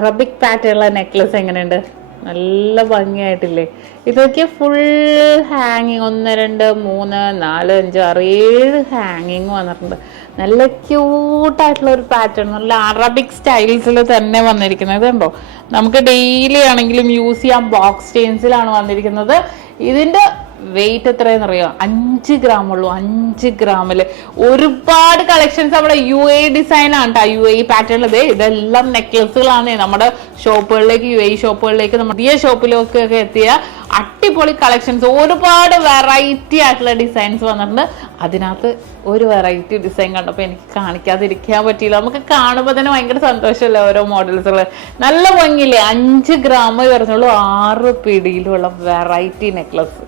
Arabic പാറ്റേണുള്ള necklace എങ്ങനെയുണ്ട്? നല്ല ഭംഗിയായിട്ടില്ലേ? ഇതൊക്കെ ഫുൾ ഹാങ്ങിങ് 1 2 3 4 5 6 7 ഹാങ്ങിങ് വന്നിട്ടുണ്ട്. നല്ല ക്യൂട്ടായിട്ടുള്ള ഒരു പാറ്റേൺ, നല്ല അറബിക് സ്റ്റൈൽസിൽ തന്നെ വന്നിരിക്കുന്നത് കണ്ടോ. നമുക്ക് ഡെയിലി ആണെങ്കിലും യൂസ് ചെയ്യാൻ ബോക്സ് ചെയിൻസിലാണ് വന്നിരിക്കുന്നത്. ഇതിന്റെ വെയിറ്റ് എത്രയെന്ന് അറിയോ? 5 ഗ്രാം ഉള്ളൂ. 5 ഗ്രാമില് ഒരുപാട് കളക്ഷൻസ് നമ്മുടെ UAE ഡിസൈൻ ആണ് കേട്ടോ. UAE പാറ്റേണിൽ ഇതെല്ലാം നെക്ലസുകളാണ് നമ്മുടെ ഷോപ്പുകളിലേക്ക്, UAE ഷോപ്പുകളിലേക്ക്, നമ്മുടെ പുതിയ ഷോപ്പിലേക്കൊക്കെ എത്തിയ അടിപൊളി കളക്ഷൻസ്. ഒരുപാട് വെറൈറ്റി ആയിട്ടുള്ള ഡിസൈൻസ് വന്നിട്ടുണ്ട്. അതിനകത്ത് ഒരു വെറൈറ്റി ഡിസൈൻ കണ്ടപ്പോൾ എനിക്ക് കാണിക്കാതിരിക്കാൻ പറ്റിയില്ല. നമുക്ക് കാണുമ്പോൾ തന്നെ ഭയങ്കര സന്തോഷമല്ലേ ഓരോ മോഡൽസുകൾ. നല്ല ഭംഗിയില്ലേ? 5 ഗ്രാം വരുന്നുള്ളൂ. 6 പിടിയിലുള്ള വെറൈറ്റി നെക്ലസ്.